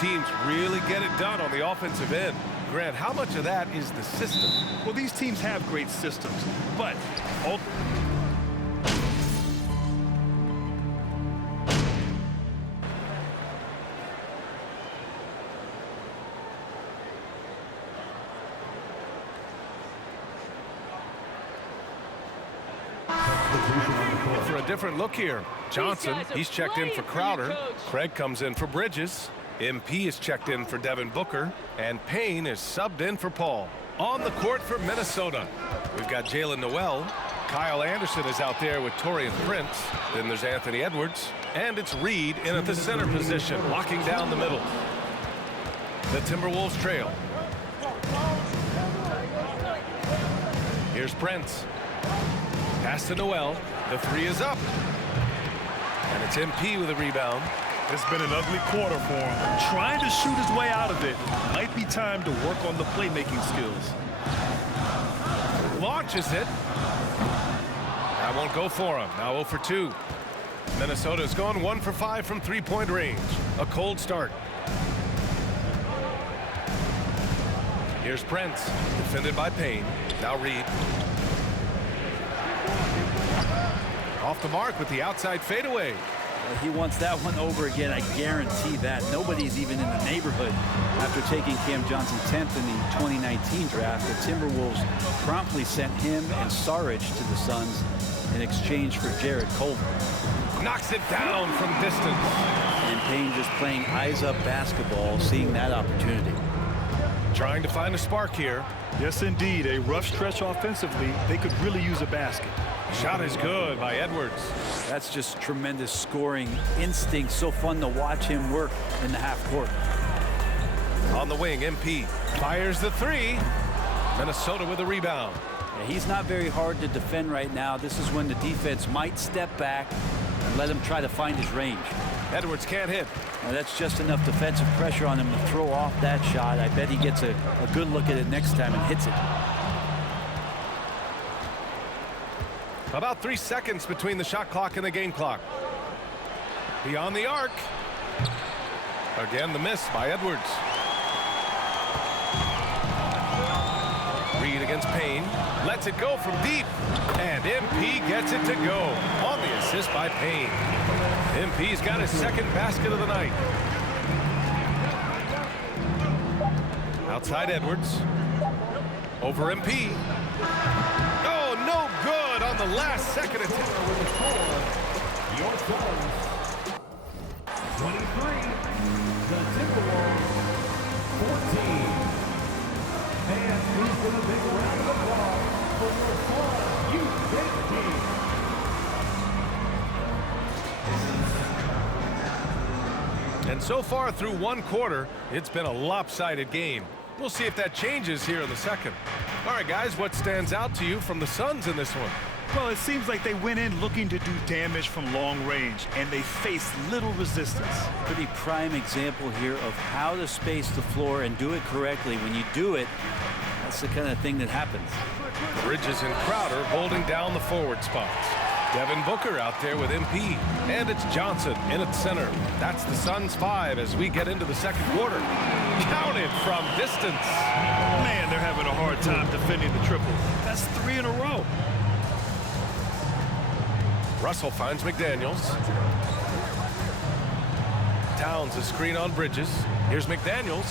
teams really get it done on the offensive end. Grant, how much of that is the system? Well, these teams have great systems, but for a different look here. Johnson, he's checked in for Crowder. Craig comes in for Bridges. MP is checked in for Devin Booker. And Payne is subbed in for Paul. On the court for Minnesota, we've got Jalen Noel. Kyle Anderson is out there with Torian Prince. Then there's Anthony Edwards. And it's Reed in at the center position, locking down the middle. The Timberwolves trail. Here's Prince. Pass to Noel. The three is up. And it's MP with a rebound. It's been an ugly quarter for him. Trying to shoot his way out of it. Might be time to work on the playmaking skills. Launches it. That won't go for him. Now 0 for 2. Minnesota's gone 1 for 5 from three-point range. A cold start. Here's Prince. Defended by Payne. Now Reed. Off the mark with the outside fadeaway. He wants that one over again, I guarantee that. Nobody's even in the neighborhood after taking Cam Johnson 10th in the 2019 draft. The Timberwolves promptly sent him and Saric to the Suns in exchange for Jared Culver. Knocks it down from distance. And Payne just playing eyes-up basketball, seeing that opportunity. Trying to find a spark here. Yes, indeed. A rough stretch offensively. They could really use a basket. Shot is good by Edwards. That's just tremendous scoring instinct. So fun to watch him work in the half court. On the wing, MP fires the three. Minnesota with a rebound. Yeah, he's not very hard to defend right now. This is when the defense might step back and let him try to find his range. Edwards can't hit. Now that's just enough defensive pressure on him to throw off that shot. I bet he gets a good look at it next time and hits it. About 3 seconds between the shot clock and the game clock. Beyond the arc. Again, the miss by Edwards. Reed against Payne. Lets it go from deep. And MP gets it to go on the assist by Payne. MP's got his second basket of the night. Outside Edwards. Over MP. Oh, no good on the last second attempt. Your Suns, 23, the Timberwolves, 14. And please give a big round of applause for your Suns youth team. And so far through one quarter, it's been a lopsided game. We'll see if that changes here in the second. All right, guys, what stands out to you from the Suns in this one? Well, it seems like they went in looking to do damage from long range, and they faced little resistance. Pretty prime example here of how to space the floor and do it correctly. When you do it, that's the kind of thing that happens. Bridges and Crowder holding down the forward spots. Devin Booker out there with MP. And it's Johnson in at center. That's the Suns 5 as we get into the second quarter. Counted from distance. Man, they're having a hard time defending the triple. That's 3 in a row. Russell finds McDaniels. Towns a screen on Bridges. Here's McDaniels.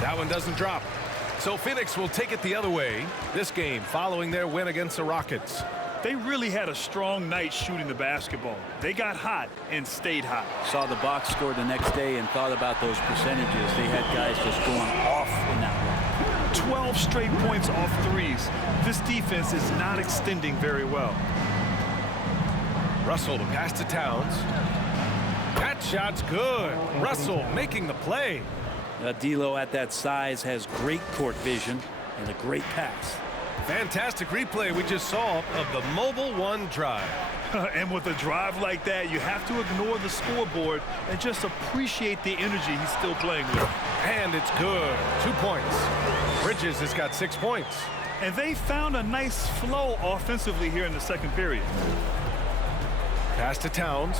That one doesn't drop. So Phoenix will take it the other way. This game following their win against the Rockets. They really had a strong night shooting the basketball. They got hot and stayed hot. Saw the box score the next day and thought about those percentages. They had guys just going off in that one. 12 straight points off threes. This defense is not extending very well. Russell to pass to Towns. That shot's good. Russell making the play. D'Lo at that size has great court vision and a great pass. Fantastic replay we just saw of the mobile one drive. And with a drive like that, you have to ignore the scoreboard and just appreciate the energy he's still playing with. And it's good. 2 points. Bridges has got 6 points. And they found a nice flow offensively here in the second period. Pass to Towns.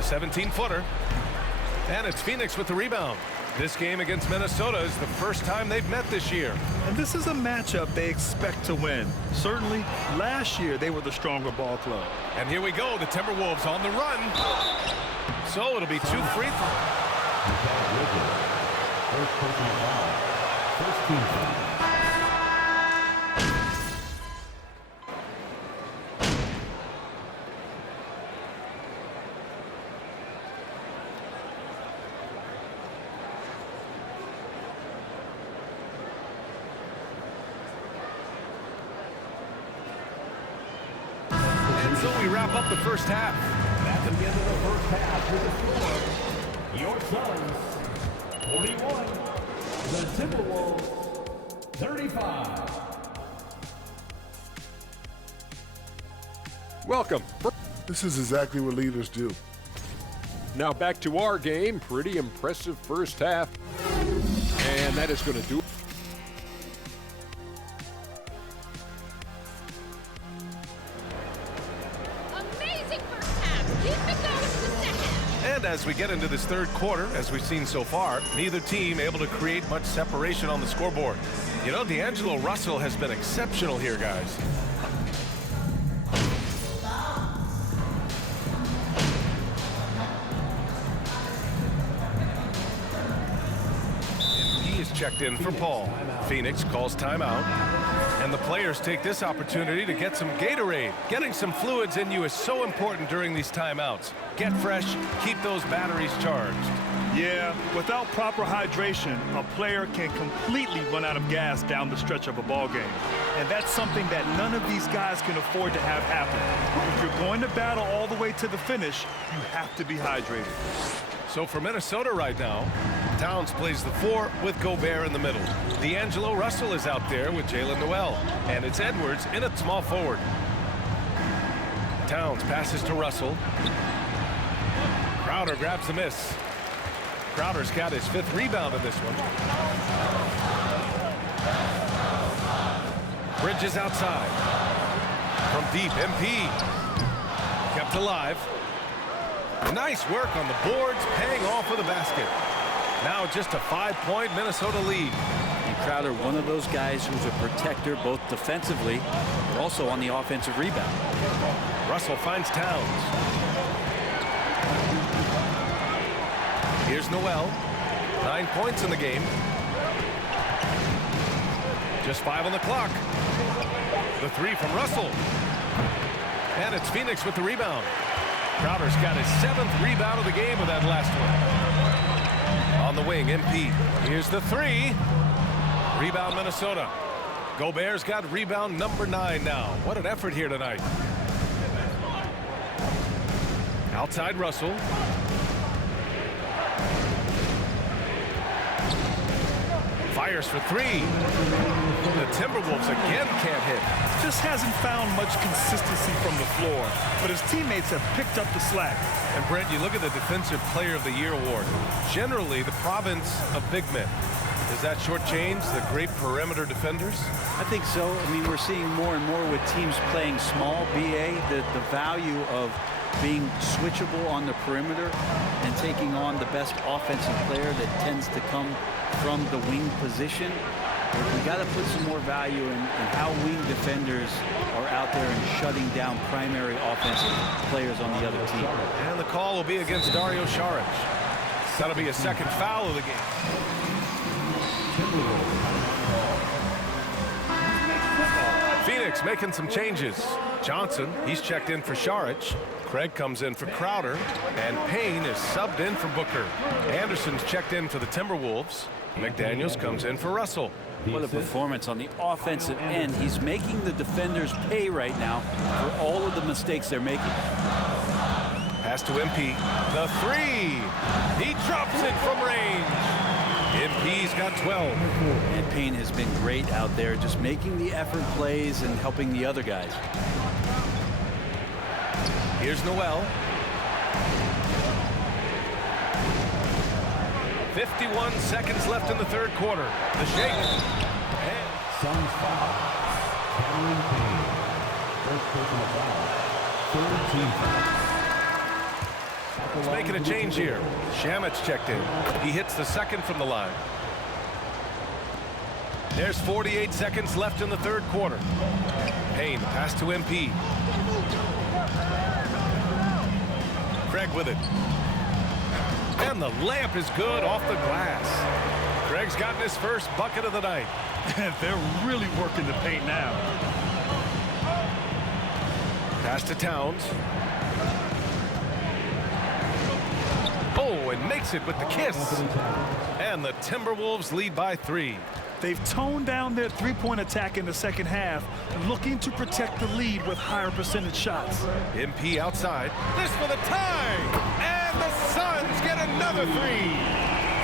The 17-footer. And it's Phoenix with the rebound. This game against Minnesota is the first time they've met this year. And this is a matchup they expect to win. Certainly, last year they were the stronger ball club. And here we go, the Timberwolves on the run. So it'll be 2 free throws. First personal foul. First team foul. So we wrap up the first half. At the end of the first half with the score, your Suns 41, the Timberwolves 35. Welcome. This is exactly what leaders do. Now back to our game. Pretty impressive first half. And that is going to do it. And as we get into this third quarter, as we've seen so far, neither team able to create much separation on the scoreboard. You know, D'Angelo Russell has been exceptional here, guys. He is checked in for Paul. Phoenix calls timeout. And the players take this opportunity to get some Gatorade. Getting some fluids in you is so important during these timeouts. Get fresh, keep those batteries charged. Yeah, without proper hydration, a player can completely run out of gas down the stretch of a ball game. And that's something that none of these guys can afford to have happen. If you're going to battle all the way to the finish, you have to be hydrated. So for Minnesota right now, Towns plays the 4 with Gobert in the middle. D'Angelo Russell is out there with Jalen Noel. And it's Edwards in at small forward. Towns passes to Russell. Crowder grabs the miss. Crowder's got his 5th rebound in this one. Bridges outside. From deep, MP. Kept alive. Nice work on the boards, paying off with a basket. Now just a 5-point Minnesota lead. And Crowder, one of those guys who's a protector both defensively, but also on the offensive rebound. Russell finds Towns. Here's Noel. 9 points in the game. Just 5 on the clock. The 3 from Russell. And it's Phoenix with the rebound. Crowder's got his 7th rebound of the game with that last one. On the wing, MP. Here's the 3. Rebound, Minnesota. Gobert's got rebound number 9 now. What an effort here tonight. Outside Russell. Fires for 3. The Timberwolves again can't hit. Just hasn't found much consistency from the floor, but his teammates have picked up the slack. And Brent, you look at the Defensive Player of the Year award. Generally, the province of big men. Does that shortchange the great perimeter defenders? I think so. I mean, we're seeing more and more with teams playing small, BA, the value of being switchable on the perimeter and taking on the best offensive player that tends to come from the wing position. We got to put some more value in how wing defenders are out there and shutting down primary offensive players on the other team. And the call will be against Dario Saric. That'll be a 2nd foul of the game. Phoenix making some changes. Johnson, he's checked in for Saric. Craig comes in for Crowder. And Payne is subbed in for Booker. Anderson's checked in for the Timberwolves. McDaniels comes in for Russell. What a performance on the offensive end. He's making the defenders pay right now for all of the mistakes they're making. Pass to MP. The 3. He drops it from range. MP's got 12. And Payne has been great out there, just making the effort plays and helping the other guys. Here's Noel. 51 seconds left in the 3rd quarter. The shake. Suns foul. Cameron Payne. First personal foul. 13 foul. Craig's making a change here. Shamit's checked in. He hits the second from the line. There's 48 seconds left in the third quarter. Payne, pass to MP. Craig with it. And the layup is good off the glass. Craig's gotten his first bucket of the night. They're really working the paint now. Pass to Towns. Oh, and makes it with the kiss. And the Timberwolves lead by 3. They've toned down their three-point attack in the second half, looking to protect the lead with higher percentage shots. MP outside. This for the tie. And the Suns get another 3.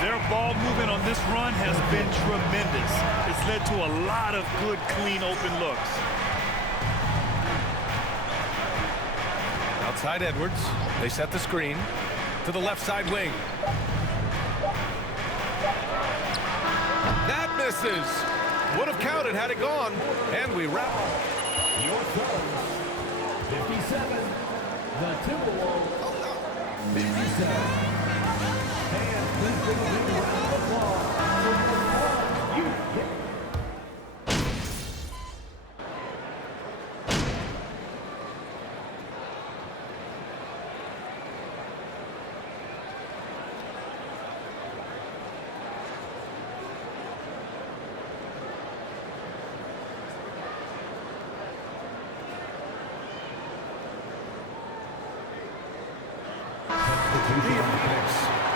Their ball movement on this run has been tremendous. It's led to a lot of good, clean, open looks. Outside Edwards. They set the screen to the left side wing. That misses. Would have counted had it gone. And we wrap. Your Suns, 57. The Timberwolves, 57. And please give a big round of applause for your Suns.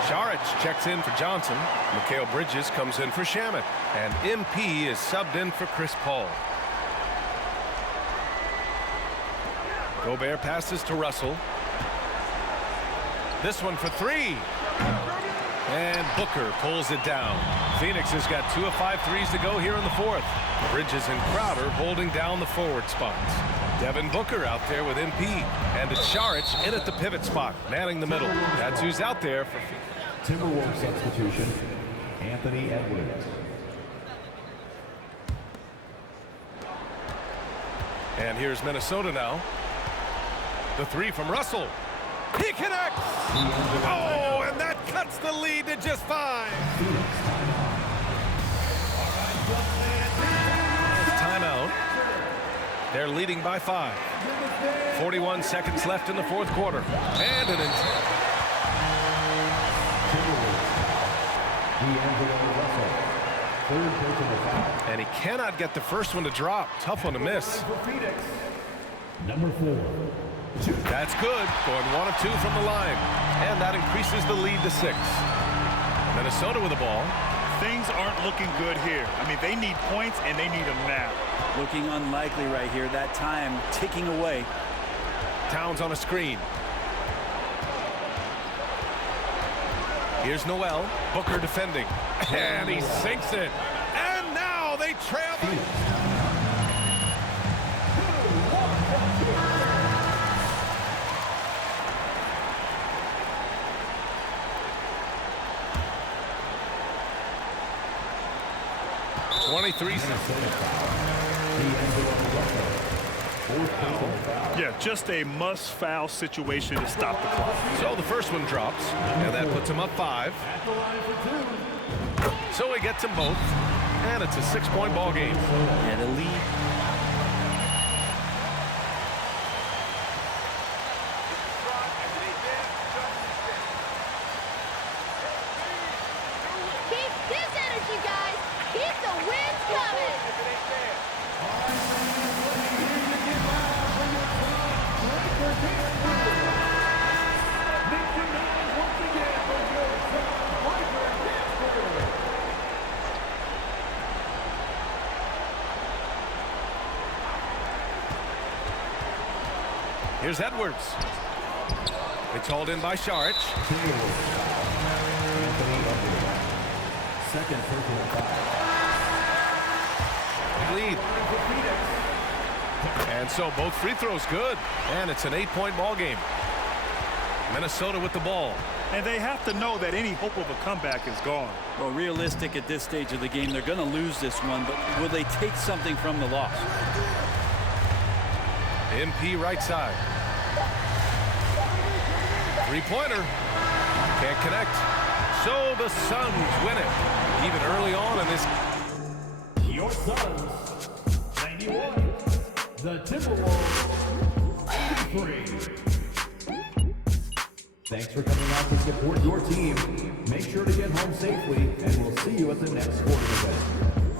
Saric checks in for Johnson. Mikal Bridges comes in for Shamet. And MP is subbed in for Chris Paul. Gobert passes to Russell. This one for 3. And Booker pulls it down. Phoenix has got 2 of 5 threes to go here in the fourth. Bridges and Crowder holding down the forward spots. Devin Booker out there with MP. And it's Saric in at the pivot spot, manning the middle. That's who's out there for Phoenix. Timberwolves substitution, Anthony Edwards. And here's Minnesota now. The 3 from Russell. He connects! Oh, and that cuts the lead to just 5. Timeout. They're leading by 5. 41 seconds left in the fourth quarter. And an And he cannot get the first one to drop. Tough one to miss. Number 4. That's good. Going 1 of 2 from the line. And that increases the lead to 6. Minnesota with the ball. Things aren't looking good here. I mean, they need points, and they need them now. Looking unlikely right here. That time ticking away. Towns on a screen. Here's Noel. Booker defending. And he sinks it. And now they trail. 23 seconds. Yeah, just a must-foul situation to stop the clock. So the first one drops, and that puts him up 5. So he gets them both, and it's a 6-point ball game. And a lead. Keep this energy, guys. Keep the wins coming. Here's Edwards. It's hauled in by Saric. Second personal foul. Lead. And so both free throws good. And it's an 8-point ball game. Minnesota with the ball. And they have to know that any hope of a comeback is gone. Well, realistic at this stage of the game, they're going to lose this one, but will they take something from the loss? MP right side. 3-pointer. Can't connect. So the Suns win it. Even early on in this. Your Suns, 91. The Timberwolves, 83. Thanks for coming out to support your team. Make sure to get home safely, and we'll see you at the next sporting event.